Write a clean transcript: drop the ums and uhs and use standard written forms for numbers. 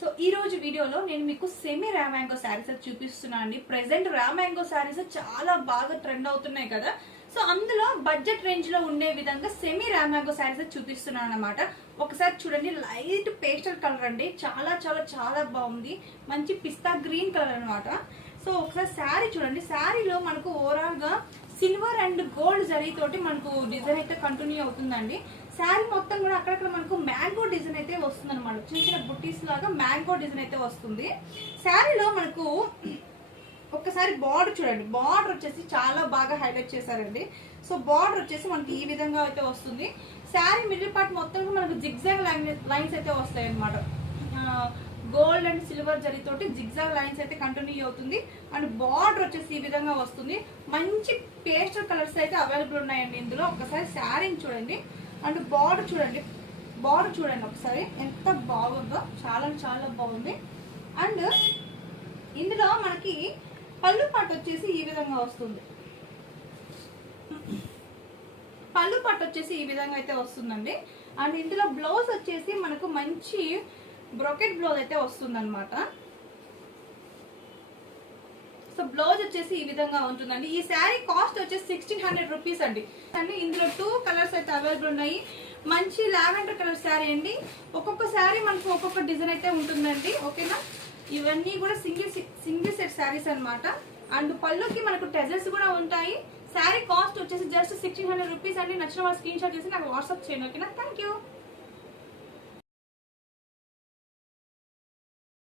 So ఈ రోజు వీడియోలో నేను మీకు సెమీ రామాంగో శారీస్ చూపిస్తున్నాను అండి. ప్రెసెంట్ రామాంగో శారీస్ చాలా బాగా ట్రెండ్ అవుతున్నాయి కదా. సో అందులో బడ్జెట్ రేంజ్ లో ఉండే విధంగా సెమీ రామాంగో శారీస్ చూపిస్తున్నాను అన్నమాట. ఒకసారి చూడండి, లైట్ పేస్టల్ కలర్ అండి, చాలా చాలా చాలా బాగుంది. మంచి పిస్తా గ్రీన్ కలర్ అనమాట. సో ఒకసారి శారీ చూడండి. శారీలో మనకు ఓవరాల్ గా సిల్వర్ అండ్ గోల్డ్ జరీ తోటి మనకు డిజైన్ అయితే కంటిన్యూ అవుతుందండి. శారీ మొత్తం కూడా అక్కడక్కడ మనకు మ్యాంగో డిజైన్ అయితే వస్తుంది అనమాట. చిన్న చిన్న బుట్టీస్ లాగా మ్యాంగో డిజైన్ అయితే వస్తుంది. శారీలో మనకు ఒక్కసారి బార్డర్ చూడండి. బార్డర్ వచ్చేసి చాలా బాగా హైలైట్ చేశారండి. సో బార్డర్ వచ్చేసి మనకి ఈ విధంగా అయితే వస్తుంది. శారీ మిడిల్ పార్ట్ మొత్తం మనకు జిగ్జాగ్ లైన్స్ అయితే వస్తాయి అనమాట. గోల్డ్ అండ్ సిల్వర్ జరీతోటి జిగ్జాగ్ లైన్స్ అయితే కంటిన్యూ అవుతుంది. అండ్ బార్డర్ వచ్చేసి ఈ విధంగా వస్తుంది. మంచి పేస్టల్ కలర్స్ అయితే అవైలబుల్ ఉన్నాయండి ఇందులో. ఒకసారి శారీని చూడండి అండ్ బార్డర్ చూడండి. బార్డర్ చూడండి ఒకసారి ఎంత బాగుందో, చాలా చాలా బాగుంది. అండ్ ఇందులో మనకి పళ్ళు పాటు వచ్చేసి ఈ విధంగా వస్తుంది. పళ్ళు పాటు వచ్చేసి ఈ విధంగా అయితే వస్తుందండి. అండ్ ఇందులో బ్లౌజ్ వచ్చేసి మనకు మంచి బ్రోకెట్ బ్లౌజ్ అయితే వస్తుంది అనమాట. సో బ్లౌజ్ వచ్చేసి ఈ విధంగా ఉంటుందండి. ఈ శారీ కాస్ట్ వచ్చేసి 1600 రూపీస్ అండి. అండ్ ఇందులో 2 కలర్స్ అయితే అవైలబుల్ ఉన్నాయి. మంచి లావెండర్ కలర్ శారీ అండి. ఒక్కొక్క శారీ మనకు ఒక్కొక్క డిజైన్ అయితే ఉంటుందండి. ఓకేనా, ఇవన్నీ కూడా సింగిల్ సెట్ శారీస్ అనమాట. అండ్ పళ్ళుకి మనకు టెజల్స్ కూడా ఉంటాయి. శారీ కాస్ట్ వచ్చేసి జస్ట్ 1600 రూపీస్ అండి. నచ్చిన వాళ్ళు స్క్రీన్ షాట్ చేసి నాకు వాట్సాప్ చేయండి. ఓకేనా, థ్యాంక్ యూ.